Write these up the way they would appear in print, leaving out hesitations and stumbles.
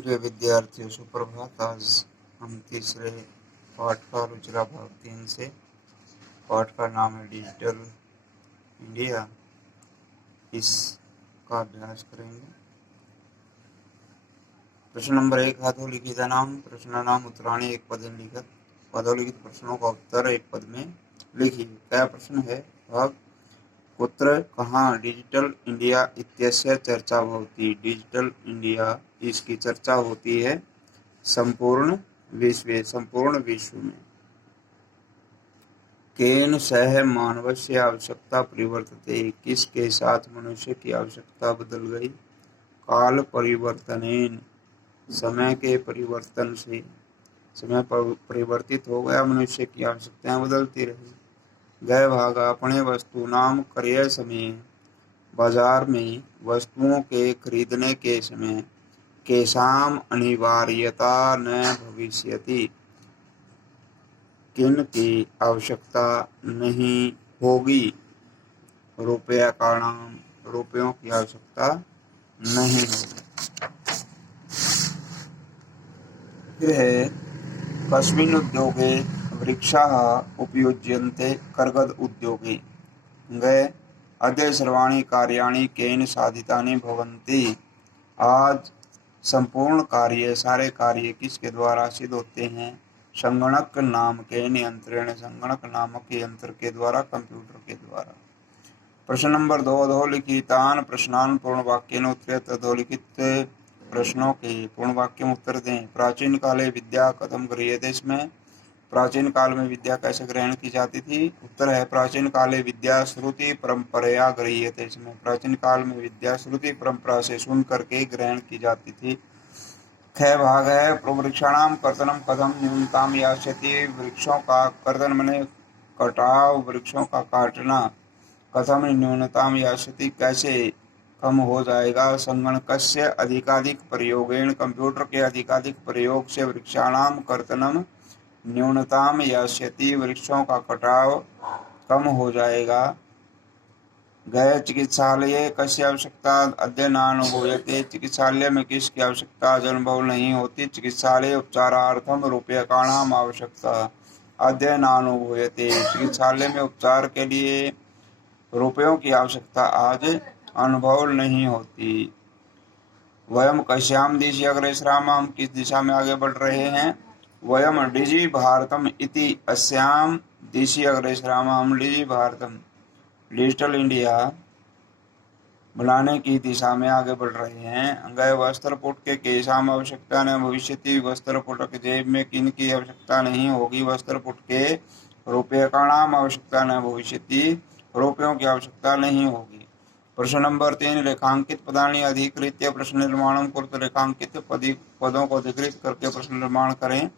प्रिय विद्यार्थियों, सुप्रभात। आज हम तीसरे पाठ का रुचिरा भाग 3 से पाठ का नाम है डिजिटल इंडिया, इसका अभ्यास करेंगे। प्रश्न नंबर 1, अधोलिखित नाम प्रश्न नाम उत्तराणी एक पद लिखत। अधोलिखित प्रश्नों का उत्तर एक पद में लिखिए। क्या प्रश्न है? भाग कुत्र कहाँ डिजिटल इंडिया इत्यस्य चर्चा भवति। डिजिटल इंडिया इसकी चर्चा होती है संपूर्ण विश्व में। केन सह मानवस्य आवश्यकता परिवर्तते। किसके साथ मनुष्य की आवश्यकता बदल गई। काल परिवर्तनेन, समय के परिवर्तन से समय परिवर्तित हो गया, मनुष्य की आवश्यकताएं बदलती रही। गए भाग अपने वस्तु नाम क्रय समय, बाजार में वस्तुओं के खरीदने के समय केषाम अनिवार्यता न भविष्यति, किन की आवश्यकता नहीं होगी। रुपया का नाम, रुपयों की आवश्यकता नहीं होगी। फिर है कस्मिन् उद्योगे वृक्षाः उपयुज्यन्ते कर्गद उद्योगे। गए अद्य सर्वाणि कार्याणि केन साधितानि भवन्ति। आज संपूर्ण कार्य, सारे कार्य किसके द्वारा सिद्ध होते हैं। संगणक नाम के नियंत्रण, संगणक नामक यंत्र के द्वारा, कंप्यूटर के द्वारा। प्रश्न नंबर 2, अधोलिखितान प्रश्नान पूर्ण वाक्येन उत्तरेत। अधोलिखित प्रश्नों के पूर्ण वाक्य में उत्तर दें। प्राचीन काले विद्या कथम गृह्यते स्म। प्राचीन काल में विद्या कैसे ग्रहण की जाती थी। उत्तर है प्राचीन काले विद्या श्रुति परंपरया गृह्यते स्म। प्राचीन काल में विद्या श्रुति परंपरा से सुन करके ग्रहण की जाती थी। ख भाग है वृक्षाणाम कर्तनम कथम न्यूनताम यास्यति। वृक्षों का कर्तन मने कटाव, वृक्षों का काटना। कथम न्यूनताम यास्यति, कैसे कम हो जाएगा। संगणकस्य अधिकाधिक प्रयोगेण, कंप्यूटर के अधिकाधिक प्रयोग से वृक्षाणाम कर्तनम न्यूनताम यास्यति, वृक्षों का कटाव कम हो जाएगा। गए चिकित्सालय कस्य आवश्यकता अध्ययनानुभूयते। चिकित्सालय में किसकी आवश्यकता अनुभव नहीं होती। चिकित्सालय उपचारार्थम रूप्यकाणाम आवश्यकता अध्ययनानुभूयते। चिकित्सालय में उपचार के लिए रुपयों की आवश्यकता आज अनुभव नहीं होती। वयम कस्याम दिशि अग्रेसरामः, हम किस दिशा में आगे बढ़ रहे हैं। वयम डिजि भारतम इति अस्याम दिशि अग्रेसरामः, हम डिजि भारतम, डिजिटल इंडिया बनाने की दिशा में आगे बढ़ रहे हैं। गए वस्त्रपुट के केषाम आवश्यकता न भविष्यति। वस्त्रपुटक जेब में किन की आवश्यकता नहीं होगी। वस्त्रपुट के रूप्यकाणाम आवश्यकता न भविष्यति, रुपयों की आवश्यकता नहीं होगी। प्रश्न नंबर 3, रेखांकित पदानि अधिकृत्य प्रश्न निर्माणम कुरुत। रेखांकित पदों को अधिकृत करके प्रश्न निर्माण करें।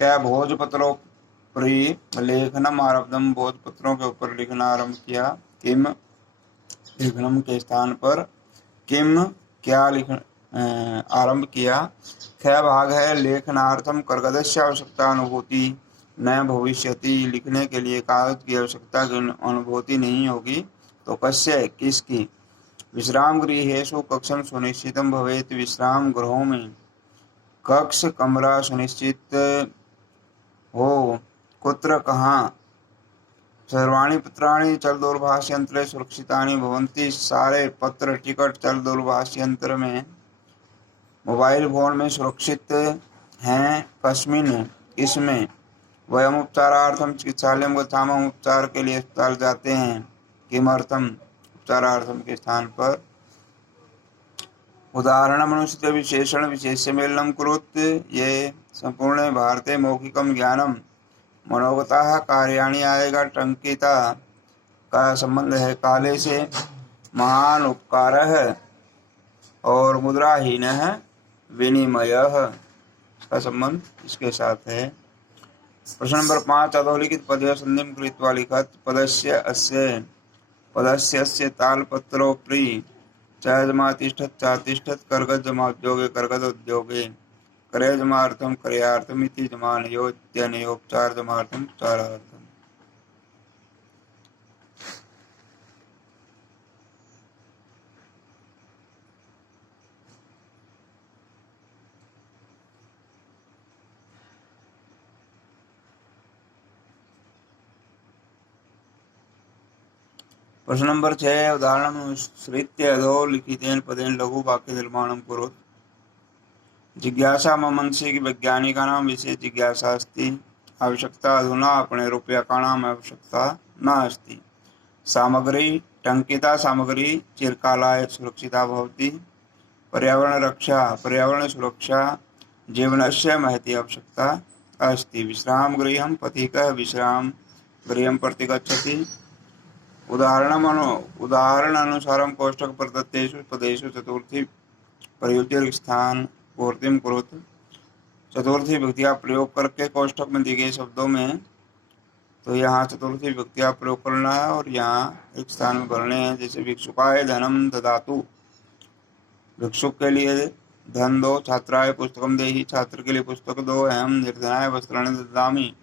क्या भोजपत्रोपरि लेखनम आरब्धम, भोजपत्रों के ऊपर लिखना आरंभ किया। किम, लेखनम के स्थान पर किम, क्या आरंभ किया। ख भाग है लेखनार्थम कर्गदस्य आवश्यकता अनुभूति न भविष्यति, लिखने के लिए कागज की आवश्यकता की अनुभूति नहीं होगी। तो कस्य, किसकी। विश्राम गृहेषु कक्षम सुनिश्चितम भवेत्। विश्राम गृहों में कक्ष, कमरा सुनिश्चित हो। कुत्र कहाँ। सर्वाणि पत्राणि चल दूरभाष यंत्रे सुरक्षितानि भवन्ति। सारे पत्र, टिकट चल दूरभाष यंत्र में, मोबाइल फोन में सुरक्षित हैं। कस्मिन्, इसमें। वयम उपचारार्थम चिकित्सालय गच्छामः, उपचार के लिए अस्पताल जाते हैं। किमर्थम, उपचारार्थम के स्थान पर। उदाहरणमनुसृत्य विशेषण विशेष्यमेलनं कुरुत। ये संपूर्ण भारते मौखिकम ज्ञानम मनोगताः कार्याणि आएगा। टंकिता का संबंध है काले से। महान उपकारः और मुद्राहीनः विनिमयः का संबंध इसके साथ है। प्रश्न नंबर 5, अधोलिखित पदयोः संधिं कृत्वा लिखत। पदस्य अस्य, पदस्य अस्य तालपत्रोपरि चयजमा तिष्ठत् चातिष्ठत्। कर्गज जमा उद्योगे कर्गज उद्योगे। क्रय जमार्थम क्रयार्थम इति जमानयो इत्यनयो। उपचार जमार्थम उपचारार्थम। प्रश्न नंबर 6 उदाहरणमनुसृत्य अधोलिखितेन पदेन लघु वाक्य निर्माणं कुरुत। जिज्ञासा ममंसी की वैज्ञानिकानां विषये जिज्ञासा अस्ति। आवश्यकता अधुना अपने रूप्यकाणाम् आवश्यकता नास्ति। सामग्री टङ्किता सामग्री चिरकालाय सुरक्षिता भवति। पर्यावरण रक्षा पर्यावरण सुरक्षा जीवनस्य महती आवश्यकता अस्ति। विश्राम गृहं पथिकः विश्राम गृहं प्रति गच्छति। उदाहरणानुसारं कोष्ठक प्रदत्तेषु पदेषु चतुर्थी प्रयुज्य स्थान पूर्तिं कुरुत। चतुर्थी विभक्तियां प्रयोग करके कोष्ठक में दिए गए शब्दों में तो यहाँ चतुर्थी विभक्तियां प्रयोग करना है और यहाँ एक स्थान में भरने हैं। जैसे भिक्षुकाय धनम ददातु, भिक्षुक के लिए धन दो। छात्राय पुस्तकम देहि, छात्र के लिए पुस्तक दो। अहम निर्धनाय वस्त्राणि ददामि,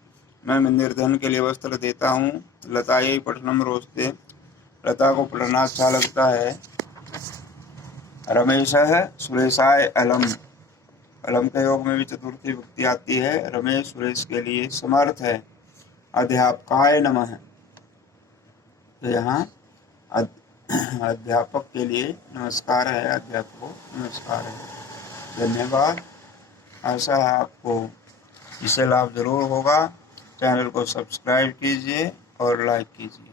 मैं निर्धन के लिए वस्त्र देता हूँ। लतायै पठनम रोचते, लता को पढ़ना अच्छा लगता है। रमेशः सुरेशाय अलम, अलम के योग में भी चतुर्थी विभक्ति आती है। रमेश सुरेश के लिए समर्थ है। अध्यापकाय नमः, तो यहाँ अध्यापक के लिए नमस्कार है, अध्यापक को नमस्कार है। धन्यवाद। आशा है आपको इससे लाभ जरूर होगा। चैनल को सब्सक्राइब कीजिए और लाइक कीजिए।